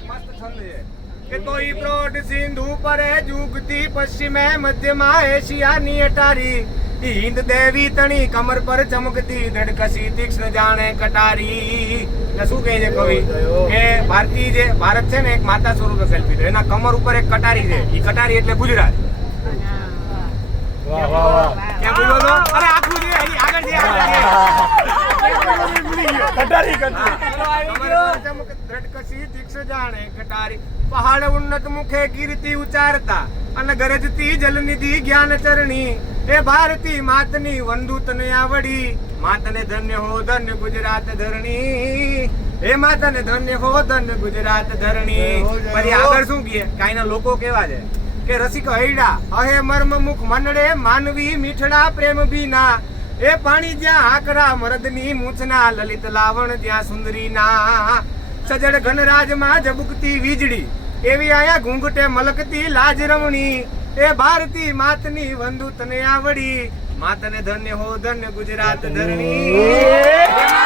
મસ્ત છંદ છે કે તોય પ્રોડ સિંધુ પરે જુગતી પશ્ચિમે મધ્યમાં એશિયાની અટારી હિન્દ દેવી તણી કમર પર ચમકતી ધડકસી તીક્ષ્ણ જાણે કટારી. ને શું કહે છે કવિ કે ભારત છે ને એક માતા સ્વરૂપે કલ્પિત છે. એના કમર ઉપર એક કટારી છે. એ કટારી એટલે ગુજરાત. વાહ વાહ વાહ. ક્યાં બોલો છો? અરે આખું છે હજી આગળ છે કટારી ધડકસી તીક્ષ્ણ જાણે કટારી. પહાડ ઉન્નત મુખે કીર્તિ ઉચારતા અને ગરજતી જલનિધિ જ્ઞાન ચરણી એ ભારતી માતની વંદુ તને આવડી. માતને ધન્ય હો ધન્ય ગુજરાત ધરણી. એ માતાને ધન્ય હો ધન્ય ગુજરાત ધરણી. પછી આગળ શું કહે કે આના લોકો કેવા છે કે રસિક હૈડા અહે મર્મ મુખ મનડે માનવી મીઠડા પ્રેમ બીના. એ પાણી જ્યાં આકરા મરદની મૂછના લલિત લાવણ જ્યાં સુંદરીના. સજડ ઘનરાજમાં ઝબુકતી વીજળી એવી આયા ઘૂંઘટે મલકતી લાજ રમણી. એ ભારતી માતની વંદુ તને આવડી. માતને ધન્ય હો ધન્ય ગુજરાત ધરણી.